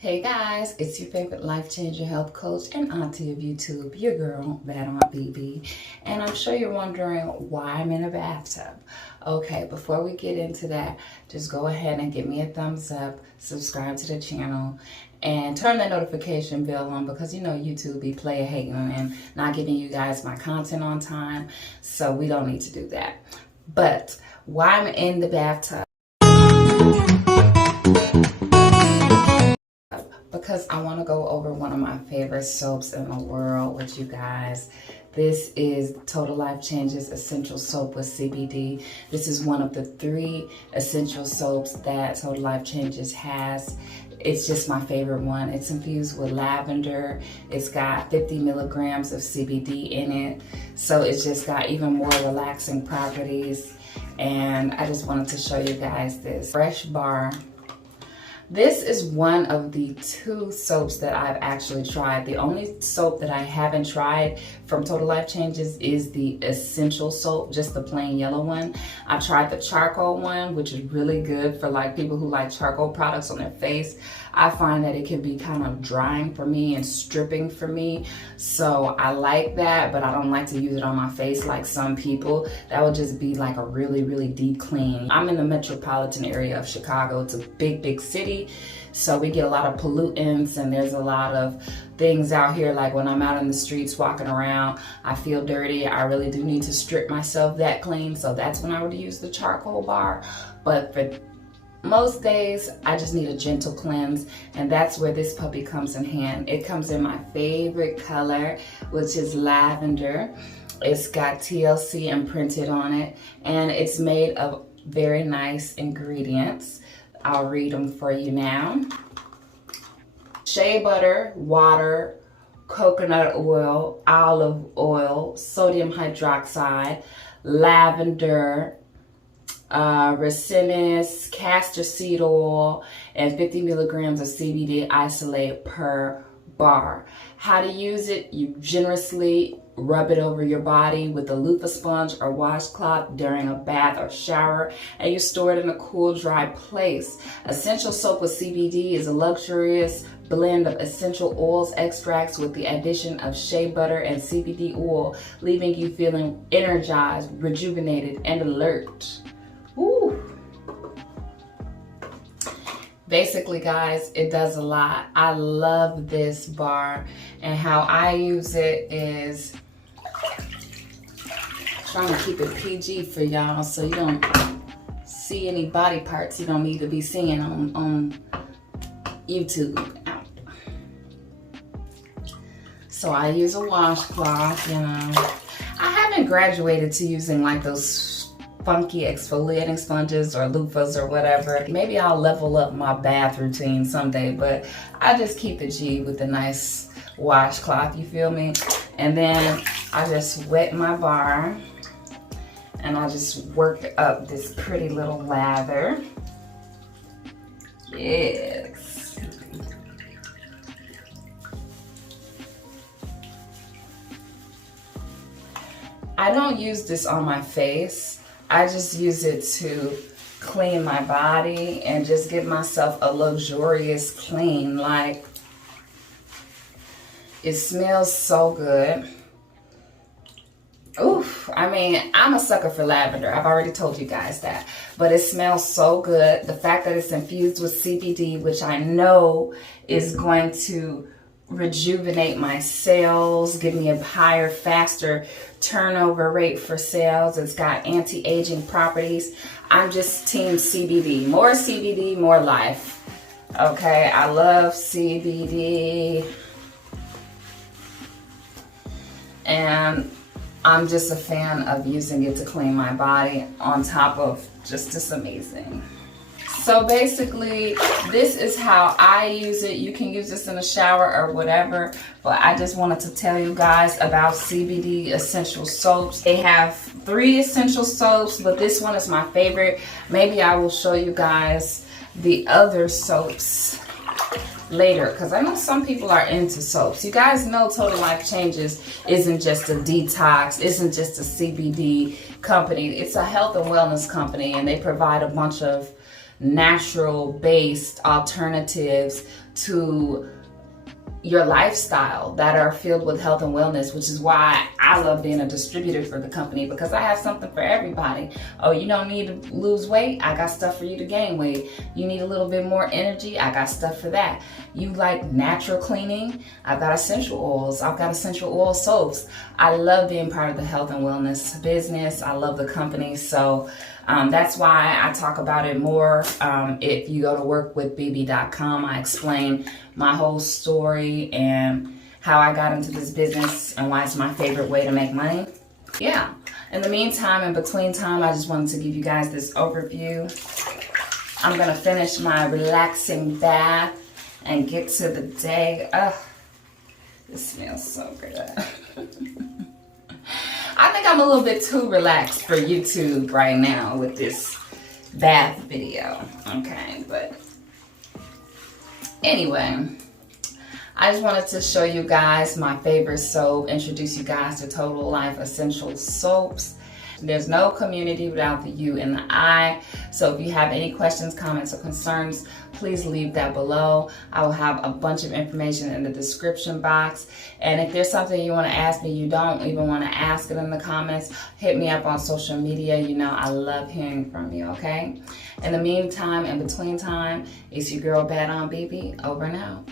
Hey guys, it's your favorite life-changing health coach and auntie of YouTube, your girl, Bad Aunt BB. And I'm sure you're wondering why I'm in a bathtub. Okay, before we get into that, just go ahead and give me a thumbs up, subscribe to the channel, and turn the notification bell on because you know YouTube be player hating and not giving you guys my content on time. So we don't need to do that. But why I'm in the bathtub? Because I want to go over one of my favorite soaps in the world with you guys. This is Total Life Changes Essential Soap with CBD. This is one of the 3 essential soaps that Total Life Changes has. It's just my favorite one. It's infused with lavender. It's got 50 milligrams of CBD in it. So it's just got even more relaxing properties. And I just wanted to show you guys this fresh bar. This is one of the 2 soaps that I've actually tried. The only soap that I haven't tried from Total Life Changes is the essential soap, just the plain yellow one. I tried the charcoal one, which is really good for like people who like charcoal products on their face. I find that it can be kind of drying for me and stripping for me. So I like that, but I don't like to use it on my face like some people. That would just be like a really, really deep clean. I'm in the metropolitan area of Chicago. It's a big, big city. So we get a lot of pollutants and there's a lot of things out here. Like when I'm out in the streets walking around, I feel dirty. I really do need to strip myself that clean. So that's when I would use the charcoal bar. But for most days, I just need a gentle cleanse, and that's where this puppy comes in hand. It comes in my favorite color, which is lavender. It's got TLC imprinted on it, and it's made of very nice ingredients. I'll read them for you now. Shea butter, water, coconut oil, olive oil, sodium hydroxide, lavender, ricinus, castor seed oil, and 50 milligrams of CBD isolate per bar. How to use it: you generously rub it over your body with a loofah sponge or washcloth during a bath or shower, and you store it in a cool, dry place. Essential soap with CBD is a luxurious blend of essential oils extracts with the addition of shea butter and CBD oil, leaving you feeling energized, rejuvenated, and alert. Ooh. Basically, guys, it does a lot. I love this bar, and how I use it is trying to keep it PG for y'all so you don't see any body parts you don't need to be seeing on YouTube. So I use a washcloth, you know. I haven't graduated to using like those funky exfoliating sponges or loofahs or whatever. Maybe I'll level up my bath routine someday, but I just keep the G with the nice washcloth, you feel me? And then I just wet my bar and I just work up this pretty little lather. Yes. I don't use this on my face. I just use it to clean my body and just give myself a luxurious clean. Like, it smells so good. Oof, I mean, I'm a sucker for lavender. I've already told you guys that. But it smells so good. The fact that it's infused with CBD, which I know is going to rejuvenate my cells, give me a higher, faster turnover rate for cells. It's got anti-aging properties. I'm just team CBD. More CBD, more life. Okay, I love CBD. And I'm just a fan of using it to clean my body on top of just amazing. So basically, this is how I use it. You can use this in the shower or whatever, but I just wanted to tell you guys about CBD essential soaps. They have 3 essential soaps, but this one is my favorite. Maybe I will show you guys the other soaps later, because I know some people are into soaps. You guys know Total Life Changes isn't just a detox, isn't just a CBD company. It's a health and wellness company, and they provide a bunch of natural based alternatives to your lifestyle that are filled with health and wellness, which is why I love being a distributor for the company, because I have something for everybody. Oh, you don't need to lose weight? I got stuff for you to gain weight. You need a little bit more energy? I got stuff for that. You like natural cleaning? I've got essential oils. I've got essential oil soaps. I love being part of the health and wellness business. I love the company. So that's why I talk about it more. If you go to workwithbb.com, I explain my whole story and how I got into this business and why it's my favorite way to make money. Yeah. In the meantime, in between time, I just wanted to give you guys this overview. I'm going to finish my relaxing bath and get to the day. This smells so good. I think I'm a little bit too relaxed for YouTube right now with this bath video. Okay, but anyway, I just wanted to show you guys my favorite soap, introduce you guys to Total Life Essential Soaps. There's no community without the you and the I. So if you have any questions, comments, or concerns, please leave that below. I will have a bunch of information in the description box. And if there's something you want to ask me, you don't even want to ask it in the comments, hit me up on social media. You know, I love hearing from you, okay? In the meantime, in between time, it's your girl Bad on BB. Over and out.